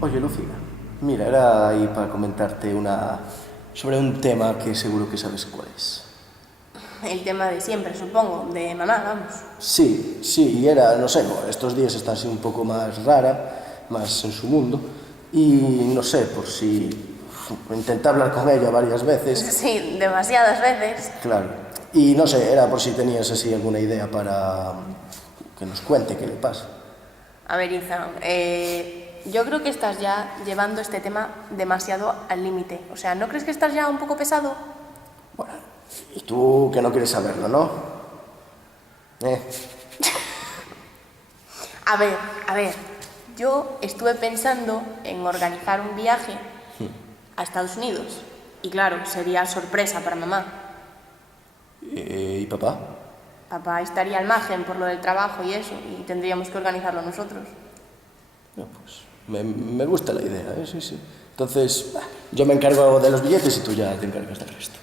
Oye, Lucía, mira, era ahí para comentarte sobre un tema que seguro que sabes cuál es. El tema de siempre, supongo, de mamá, vamos. Sí, y era, no sé, estos días está así un poco más rara, más en su mundo, y no sé, por si intenté hablar con ella varias veces, Sí, demasiadas veces. claro, y no sé, era por si tenías así alguna idea para que nos cuente qué le pasa. A ver, Ethan, yo creo que estás ya llevando este tema demasiado al límite. O sea, ¿no crees que estás ya un poco pesado? Bueno, y tú que no quieres saberlo, ¿no? ¿Eh? A ver, yo estuve pensando en organizar un viaje a Estados Unidos. Y claro, sería sorpresa para mamá. ¿Y papá? Papá estaría al margen por lo del trabajo y eso, y tendríamos que organizarlo nosotros. No, pues me gusta la idea, ¿eh? Sí. Entonces, yo me encargo de los billetes y tú ya te encargas del resto.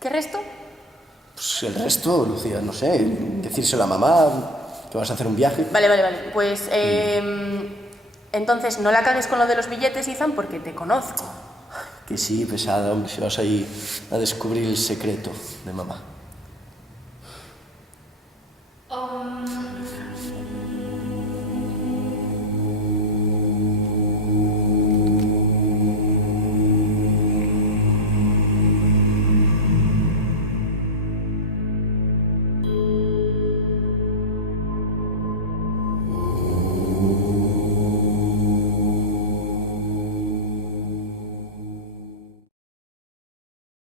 ¿Qué resto? Pues el resto, Lucía, no sé, decírselo a mamá, que vas a hacer un viaje. Vale. Pues, entonces no la cagues con lo de los billetes, Ethan, porque te conozco. Que sí, pesada, hombre, si vas ahí a descubrir el secreto de mamá.